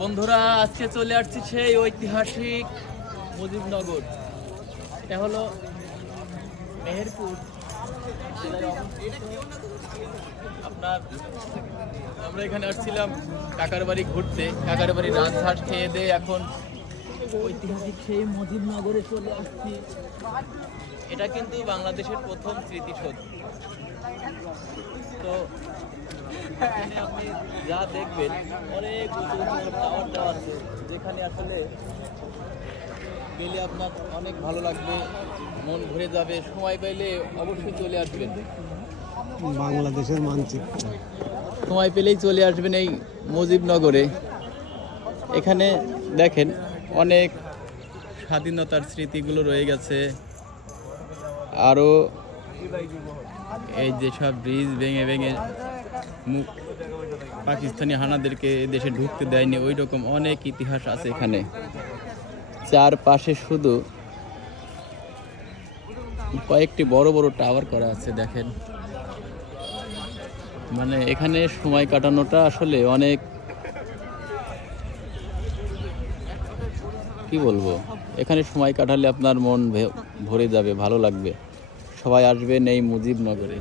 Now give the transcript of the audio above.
বন্ধুরা আজকে চলে আসছি সেই ঐতিহাসিক মুজিবনগর। এটা হলো মেহেরপুর আপনার। আমরা এখানে আসছিলাম কাকার বাড়ি ঘুরতে, কাকার বাড়ি রাজহাট খেয়ে দিয়ে এখন ঐতিহাসিক সেই মুজিবনগরে চলে আসছি। এটা কিন্তু বাংলাদেশের প্রথম স্মৃতিসৌধ। তো এখানে আপনি যা দেখবেন অনেক উঁচু উঁচু টাওয়ার দেওয়া আছে, যেখানে আসলে গেলে আপনার অনেক ভালো লাগবে, মন ভরে যাবে। সময় পেলে অবশ্যই চলে আসবেন। বাংলাদেশের মানচিত্র সময় পেলেই চলে আসবেন এই মুজিবনগরে। এখানে দেখেন অনেক স্বাধীনতার স্মৃতিগুলো রয়ে গেছে। আরও এই যেসব ব্রিজ ভেঙে ভেঙে পাকিস্তানি হানাদেরকে দেশে ঢুকতে দেয়নি, ওই রকম অনেক ইতিহাস আছে এখানে। চারপাশে শুধু কয়েকটি বড় বড় টাওয়ার করা আছে দেখেন। মানে এখানে সময় কাটানোটা আসলে অনেক, কি বলবো, এখানে সময় কাটালে আপনার মন ভরে যাবে, ভালো লাগবে। সবাই আসবেন এই মুজিবনগরে।